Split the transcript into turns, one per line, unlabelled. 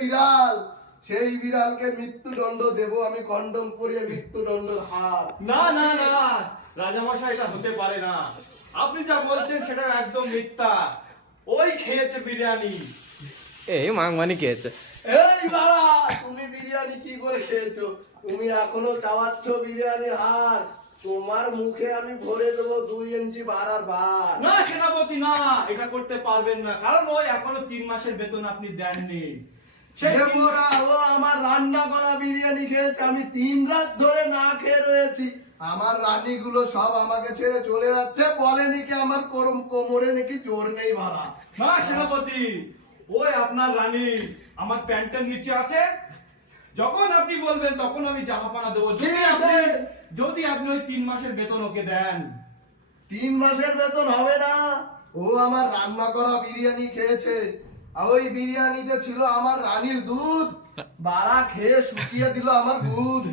বিড়াল। সেই বিড়ালকে মৃত্যুদণ্ড দেব আমি কন্ডম পরিয়ে মৃত্যুদণ্ডের হাত
না না না রাজামশাই এটা হতে পারে না। আপনি যা বলছেন সেটা একদম মিথ্যা। ওই খেয়েছে বিরিয়ানি।
এই মাংমানি খেয়েছে।
এই বাবা তুমি বিরিয়ানি কি করে খেয়েছো? তুমি এখনও চাওয়াচ্ছ বিরিয়ানি হার। তোমার মুখে আমি ভরে দেবো দুই ইঞ্চি বাড়ার বার।
না সেনাপতি না এটা করতে পারবেন না। কারণ ওই এখনও তিন মাসের বেতন আপনি দেননি।
ও আমার রান্না করা বিরিয়ানি খেয়েছে। আমি তিন রাত ধরে না খেয়ে রয়েছি। আমার রানীগুলো সব আমাকে ছেড়ে চলে যাচ্ছে। বলেনি কি আমার করম কোমরে নাকি জোর নেই ভাড়া
না সেনাপতি ওই আপনার রানী আমার প্যান্টের নিচে আছে। যখন আপনি বলবেন তখন আমি জাহাপানা দেবো। যদি
ঠিক আছে।
আপনি যদি আপনি ওই তিন মাসের বেতন ওকে দেন।
তিন মাসের বেতন হবে না। ও আমার রান্না করা বিরিয়ানি খেয়েছে। আর ওই বিরিয়ানিতে ছিল আমার রানীর দুধ। বাড়া খেয়ে শুকিয়ে দিল আমার দুধ।